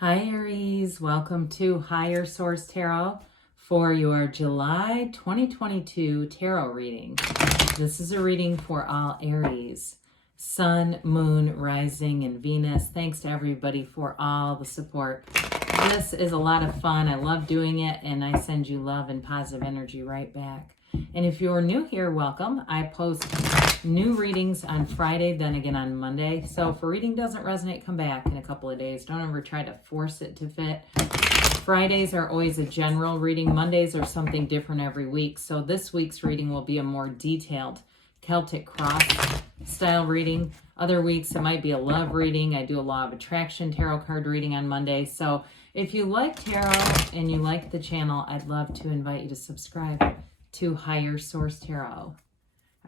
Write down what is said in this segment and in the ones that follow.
Hi Aries, welcome to Higher Source Tarot for your July 2022 tarot reading. This is a reading for all Aries, Sun, Moon, Rising, and Venus. Thanks to everybody for all the support. This is a lot of fun. I love doing it, and I send you love and positive energy right back. And if you're new here, welcome. I post new readings on Friday, then again on Monday. So if a reading doesn't resonate, come back in a couple of days. Don't ever try to force it to fit. Fridays are always a general reading. Mondays are something different every week. So this week's reading will be a more detailed Celtic cross style reading. Other weeks it might be a love reading. I do a law of attraction tarot card reading on Monday. So if you like tarot and you like the channel, I'd love to invite you to subscribe to Higher Source Tarot.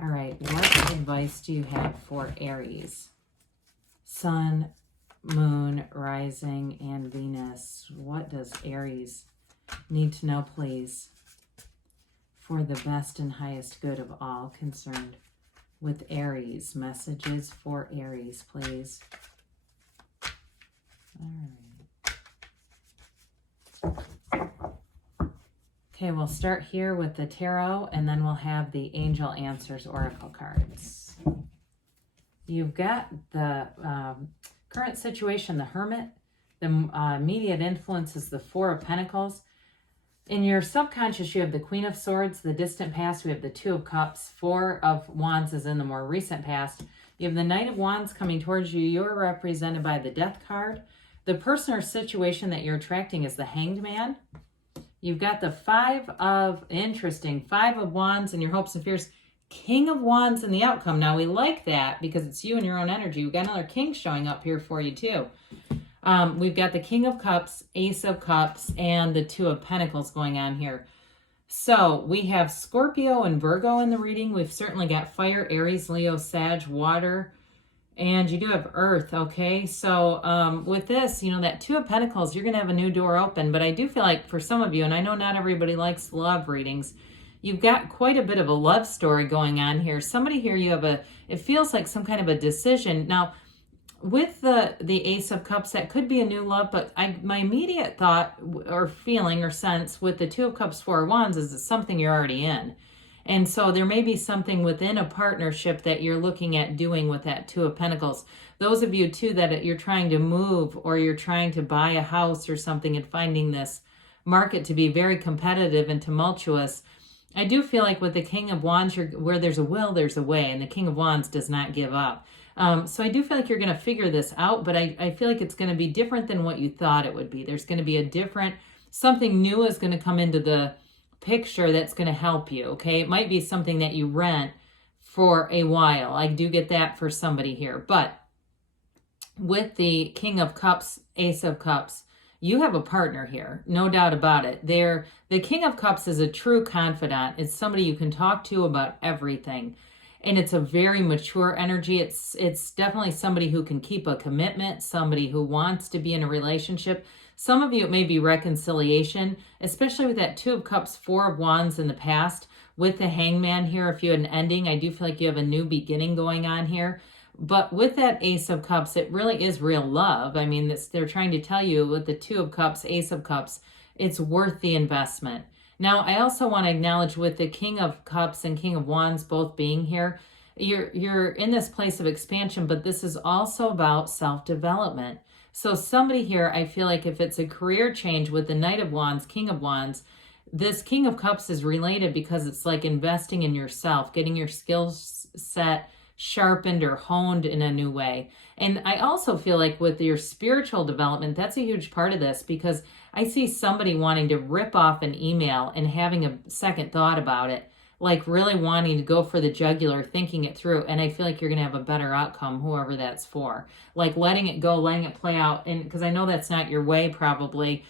All right, what advice do you have for Aries? Sun, Moon, Rising, and Venus. What does Aries need to know, please, for the best and highest good of all concerned with Aries? Messages for Aries, please. All right. Okay, we'll start here with the tarot, and then we'll have the Angel Answers Oracle cards. You've got the current situation, the Hermit. The immediate influence is the Four of Pentacles. In your subconscious, you have the Queen of Swords. The distant past, we have the Two of Cups. Four of Wands is in the more recent past. You have the Knight of Wands coming towards you. You're represented by the Death card. The person or situation that you're attracting is the Hanged Man. You've got the Five of Wands and your hopes and fears. King of Wands in the outcome. Now, we like that because it's you and your own energy. We've got another King showing up here for you, too. We've got the King of Cups, Ace of Cups, and the Two of Pentacles going on here. So, we have Scorpio and Virgo in the reading. We've certainly got Fire, Aries, Leo, Sag, Water, and you do have Earth, okay? So with this, you know, that Two of Pentacles, you're going to have a new door open. But I do feel like for some of you, and I know not everybody likes love readings, you've got quite a bit of a love story going on here. Somebody here, you have it feels like some kind of a decision. Now, with the Ace of Cups, that could be a new love, but my immediate thought or feeling or sense with the Two of Cups, Four of Wands is it's something you're already in. And so there may be something within a partnership that you're looking at doing with that Two of Pentacles. Those of you, too, that you're trying to move or you're trying to buy a house or something and finding this market to be very competitive and tumultuous, I do feel like with the King of Wands, where there's a will, there's a way, and the King of Wands does not give up. So I do feel like you're going to figure this out, but I feel like it's going to be different than what you thought it would be. There's going to be something new is going to come into the picture that's going to help you, okay? It might be something that you rent for a while. I do get that for somebody here. But with the King of Cups, Ace of Cups, you have a partner here, no doubt about it. The King of Cups is a true confidant. It's somebody you can talk to about everything. And it's a very mature energy. It's definitely somebody who can keep a commitment, somebody who wants to be in a relationship. Some of you, it may be reconciliation, especially with that Two of Cups, Four of Wands in the past. With the Hangman here, if you had an ending, I do feel like you have a new beginning going on here. But with that Ace of Cups, it really is real love. I mean, they're trying to tell you with the Two of Cups, Ace of Cups, it's worth the investment. Now, I also want to acknowledge with the King of Cups and King of Wands both being here, you're in this place of expansion, but this is also about self-development. So somebody here, I feel like if it's a career change with the Knight of Wands, King of Wands, this King of Cups is related because it's like investing in yourself, getting your skills set, sharpened or honed in a new way. And I also feel like with your spiritual development, that's a huge part of this because I see somebody wanting to rip off an email and having a second thought about it, like really wanting to go for the jugular, thinking it through. And I feel like you're going to have a better outcome, whoever that's for. Like letting it go, letting it play out. And because I know that's not your way probably,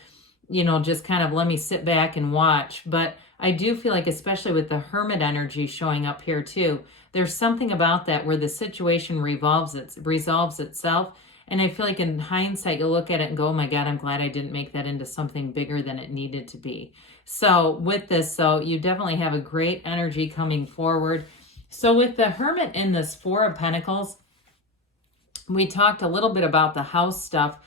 you know, just kind of let me sit back and watch. But I do feel like, especially with the Hermit energy showing up here too, there's something about that where the situation resolves itself. And I feel like in hindsight, you'll look at it and go, oh my God, I'm glad I didn't make that into something bigger than it needed to be. So with this, you definitely have a great energy coming forward. So with the Hermit in this Four of Pentacles, we talked a little bit about the house stuff.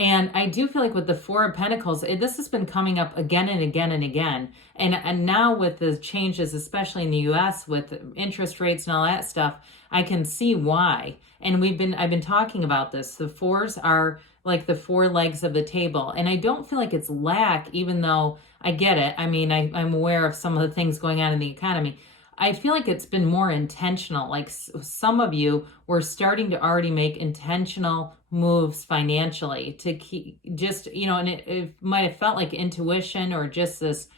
And I do feel like with the Four of Pentacles, this has been coming up again and again and again. And now with the changes, especially in the US with interest rates and all that stuff, I can see why. And I've been talking about this. The fours are like the four legs of the table. And I don't feel like it's lack, even though I get it. I mean, I'm aware of some of the things going on in the economy. I feel like it's been more intentional. Like some of you were starting to already make intentional moves financially to keep just, and it might have felt like intuition or just this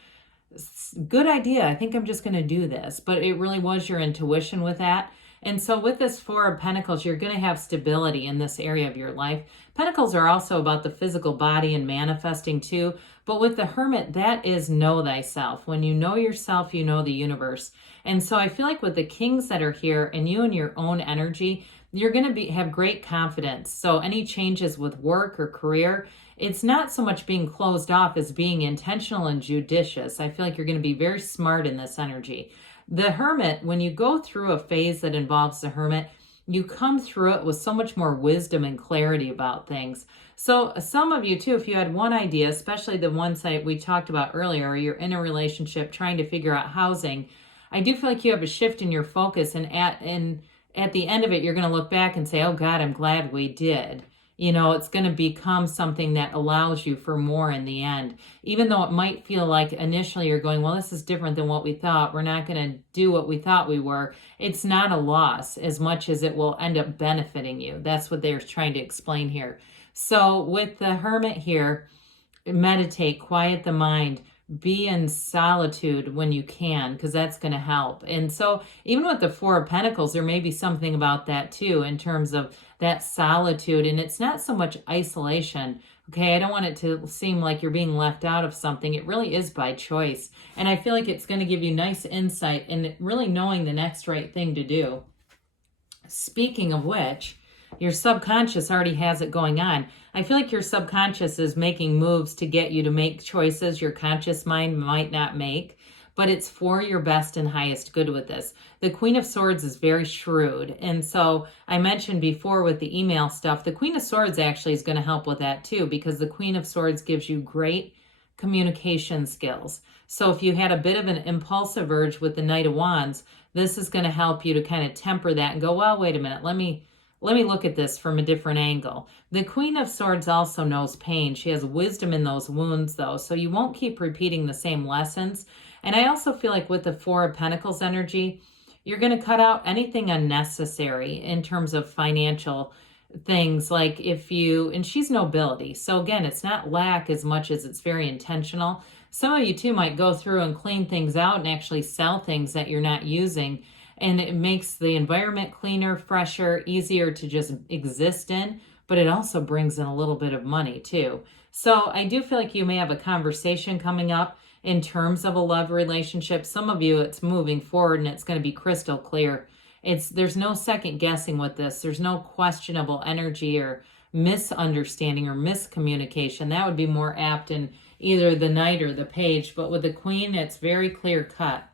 good idea. I think I'm just going to do this, but it really was your intuition with that. And so with this Four of Pentacles, you're going to have stability in this area of your life. Pentacles are also about the physical body and manifesting too. But with the Hermit, that is know thyself. When you know yourself, you know the universe. And so I feel like with the kings that are here and you and your own energy, you're going to have great confidence. So any changes with work or career, it's not so much being closed off as being intentional and judicious. I feel like you're going to be very smart in this energy. The Hermit, when you go through a phase that involves the Hermit, you come through it with so much more wisdom and clarity about things. So some of you too, if you had one idea, especially the one site we talked about earlier, you're in a relationship trying to figure out housing, I do feel like you have a shift in your focus, and at the end of it, you're going to look back and say, oh God, I'm glad we did. It's going to become something that allows you for more in the end. Even though it might feel like initially you're going, well, this is different than what we thought. We're not going to do what we thought we were. It's not a loss as much as it will end up benefiting you. That's what they're trying to explain here. So with the Hermit here, meditate, quiet the mind, be in solitude when you can, because that's going to help. And so even with the Four of Pentacles, there may be something about that too, in terms of that solitude. And it's not so much isolation. Okay, I don't want it to seem like you're being left out of something. It really is by choice. And I feel like it's going to give you nice insight in really knowing the next right thing to do. Speaking of which, your subconscious already has it going on. I feel like your subconscious is making moves to get you to make choices your conscious mind might not make, but it's for your best and highest good with this. The Queen of Swords is very shrewd. And so I mentioned before with the email stuff, the Queen of Swords actually is going to help with that too, because the Queen of Swords gives you great communication skills. So if you had a bit of an impulsive urge with the Knight of Wands, this is going to help you to kind of temper that and go, well, wait a minute, let me look at this from a different angle. The Queen of Swords also knows pain. She has wisdom in those wounds, though, so you won't keep repeating the same lessons. And I also feel like with the Four of Pentacles energy, you're going to cut out anything unnecessary in terms of financial things. Like and she's nobility. So again, it's not lack as much as it's very intentional. Some of you too might go through and clean things out and actually sell things that you're not using. And it makes the environment cleaner, fresher, easier to just exist in, but it also brings in a little bit of money too. So I do feel like you may have a conversation coming up in terms of a love relationship. Some of you, it's moving forward and it's going to be crystal clear. There's no second guessing with this. There's no questionable energy or misunderstanding or miscommunication. That would be more apt in either the Knight or the Page, but with the Queen, it's very clear cut.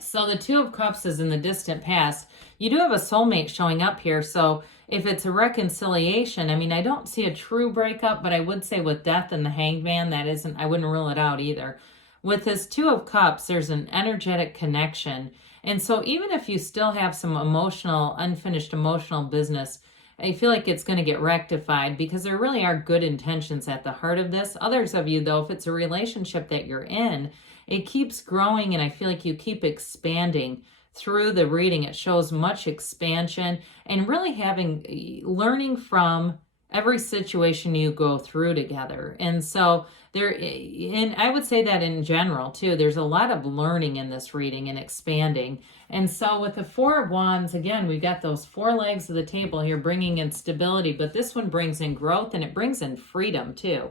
So the Two of Cups is in the distant past. You do have a soulmate showing up here. So if it's a reconciliation, I mean, I don't see a true breakup, but I would say with Death and the Hanged Man, I wouldn't rule it out either. With this Two of Cups, there's an energetic connection. And so even if you still have some unfinished emotional business, I feel like it's going to get rectified because there really are good intentions at the heart of this. Others of you, though, if it's a relationship that you're in, it keeps growing, and I feel like you keep expanding through the reading. It shows much expansion and really learning from every situation you go through together. And so and I would say that in general too, there's a lot of learning in this reading and expanding. And so with the Four of Wands, again, we've got those four legs of the table here bringing in stability, but this one brings in growth and it brings in freedom too.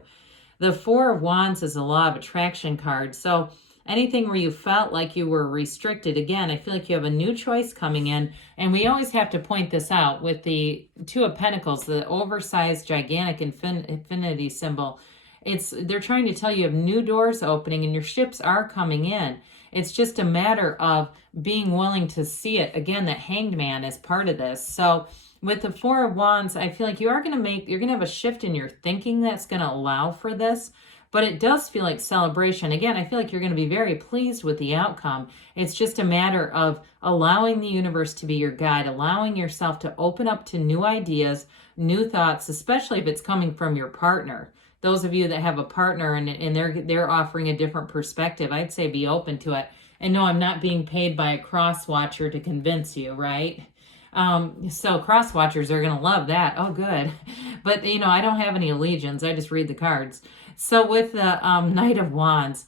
The Four of Wands is a law of attraction card. So anything where you felt like you were restricted, again, I feel like you have a new choice coming in. And we always have to point this out with the Two of Pentacles, the oversized, gigantic infinity symbol. They're trying to tell you have new doors opening and your ships are coming in. It's just a matter of being willing to see it. Again, that Hanged Man is part of this. So with the Four of Wands, I feel like you're going to have a shift in your thinking that's going to allow for this. But it does feel like celebration. Again, I feel like you're going to be very pleased with the outcome. It's just a matter of allowing the universe to be your guide, allowing yourself to open up to new ideas, new thoughts, especially if it's coming from your partner. Those of you that have a partner and they're offering a different perspective, I'd say be open to it. And no, I'm not being paid by a cross watcher to convince you, right? So cross watchers are going to love that. Oh, good. But, I don't have any allegiance. I just read the cards. So with the Knight of Wands,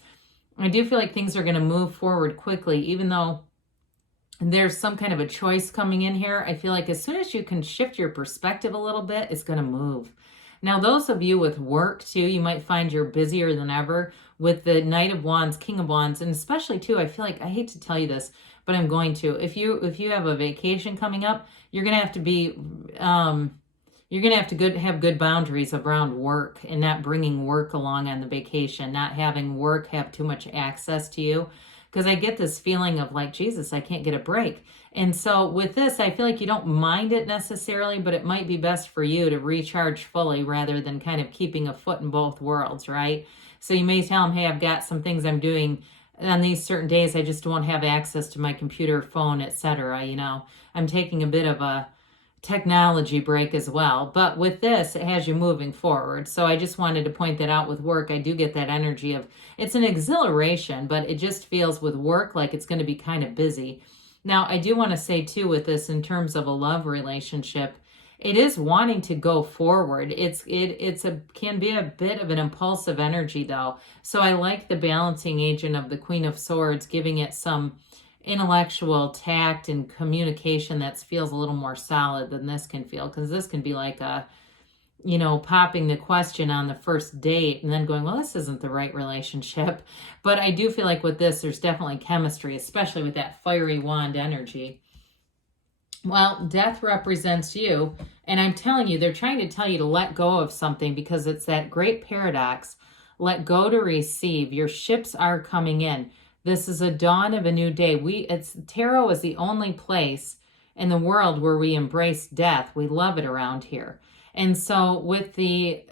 I do feel like things are going to move forward quickly, even though there's some kind of a choice coming in here. I feel like as soon as you can shift your perspective a little bit, it's going to move. Now, those of you with work too, you might find you're busier than ever with the Knight of Wands, King of Wands, and especially too, I feel like, I hate to tell you this, but I'm going to. If you have a vacation coming up, you're going to have to be, you're going to have to have good boundaries around work and not bringing work along on the vacation, not having work have too much access to you. Because I get this feeling of like, Jesus, I can't get a break. And so with this, I feel like you don't mind it necessarily, but it might be best for you to recharge fully rather than kind of keeping a foot in both worlds, right? So you may tell them, hey, I've got some things I'm doing on these certain days. I just won't have access to my computer, phone, etc. I'm taking a bit of a technology break as well. But with this, it has you moving forward. So I just wanted to point that out with work. I do get that energy of, it's an exhilaration, but it just feels with work like it's going to be kind of busy. Now, I do want to say too with this in terms of a love relationship, it is wanting to go forward. Can be a bit of an impulsive energy though. So I like the balancing agent of the Queen of Swords, giving it some intellectual tact and communication that feels a little more solid than this can feel, because this can be like a, popping the question on the first date and then going, well, this isn't the right relationship. But I do feel like with this, there's definitely chemistry, especially with that fiery wand energy. Well, death represents you, and I'm telling you, they're trying to tell you to let go of something because it's that great paradox. Let go to receive. Your ships are coming in. This is a dawn of a new day. Tarot is the only place in the world where we embrace death. We love it around here. And so with the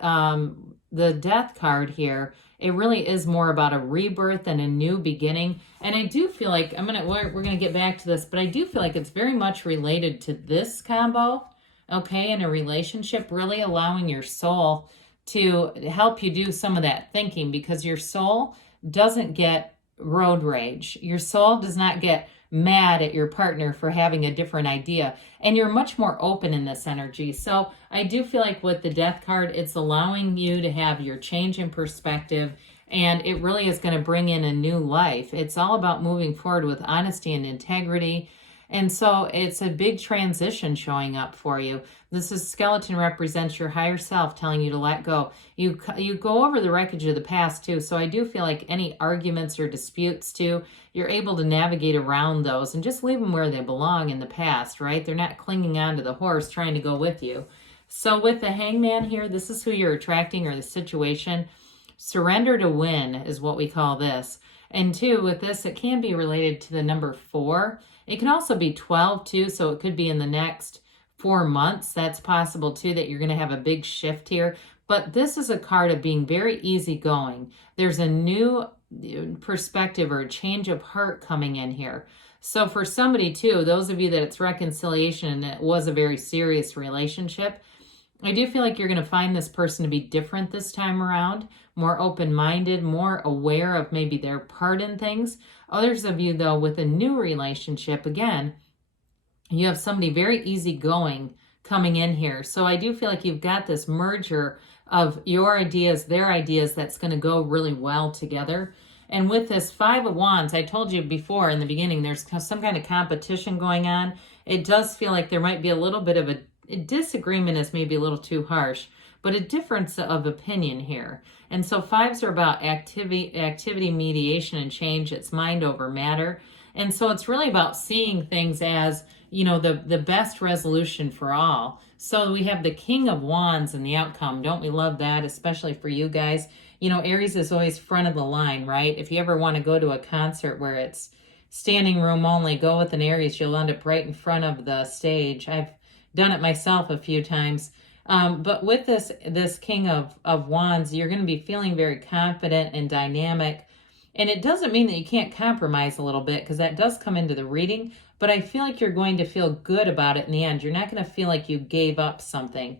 death card here, it really is more about a rebirth and a new beginning. And I do feel like we're gonna get back to this, but I do feel like it's very much related to this combo, okay, in a relationship, really allowing your soul to help you do some of that thinking, because your soul doesn't get road rage. Your soul does not get mad at your partner for having a different idea, and you're much more open in this energy. So I do feel like with the death card, it's allowing you to have your change in perspective, and it really is going to bring in a new life. It's all about moving forward with honesty and integrity. And so it's a big transition showing up for you. This skeleton represents your higher self telling you to let go. You go over the wreckage of the past too. So I do feel like any arguments or disputes too, you're able to navigate around those and just leave them where they belong in the past, right? They're not clinging onto the horse trying to go with you. So with the Hangman here, this is who you're attracting or the situation. Surrender to win is what we call this. And two, with this, it can be related to the number 4. It can also be 12 too, so it could be in the next 4 months. That's possible too, that you're going to have a big shift here. But this is a card of being very easygoing. There's a new perspective or a change of heart coming in here. So for somebody too, those of you that it's reconciliation and it was a very serious relationship, I do feel like you're going to find this person to be different this time around, more open-minded, more aware of maybe their part in things. Others of you, though, with a new relationship, again, you have somebody very easygoing coming in here. So I do feel like you've got this merger of your ideas, their ideas, that's going to go really well together. And with this 5 of Wands, I told you before in the beginning, there's some kind of competition going on. It does feel like there might be a little bit of a disagreement, is maybe a little too harsh, but a difference of opinion here. And so 5s are about activity, mediation, and change. It's mind over matter. And so it's really about seeing things as, the best resolution for all. So we have the King of Wands and the outcome. Don't we love that, especially for you guys? Aries is always front of the line, right? If you ever want to go to a concert where it's standing room only, go with an Aries. You'll end up right in front of the stage. I've done it myself a few times. But with this King of Wands, you're going to be feeling very confident and dynamic. And it doesn't mean that you can't compromise a little bit, because that does come into the reading. But I feel like you're going to feel good about it in the end. You're not going to feel like you gave up something.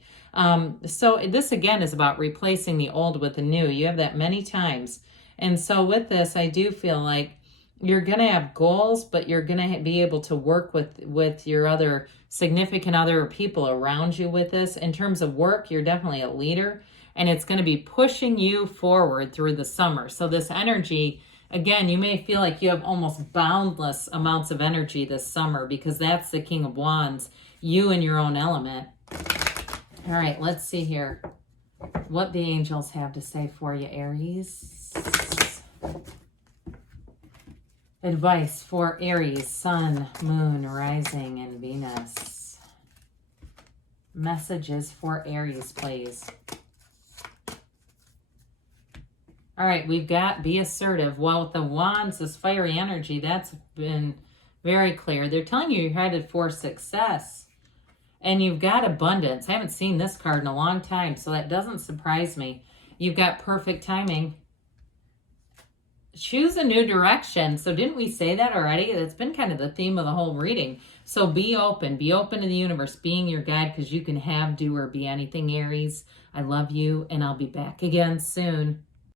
So this, again, is about replacing the old with the new. You have that many times. And so with this, I do feel like you're going to have goals, but you're going to be able to work with your other significant other, or people around you with this. In terms of work, you're definitely a leader, and it's going to be pushing you forward through the summer. So this energy, again, you may feel like you have almost boundless amounts of energy this summer, because that's the King of Wands, you in your own element. All right, let's see here what the angels have to say for you, Aries. Advice for Aries, Sun, Moon, Rising, and Venus. Messages for Aries, please. All right, we've got be assertive. Well, with the Wands, this fiery energy, that's been very clear. They're telling you you're headed for success. And you've got abundance. I haven't seen this card in a long time, so that doesn't surprise me. You've got perfect timing. Choose a new direction. So didn't we say that already? That's been kind of the theme of the whole reading. So be open. Be open to the universe being your guide, because you can have, do, or be anything, Aries. I love you, and I'll be back again soon.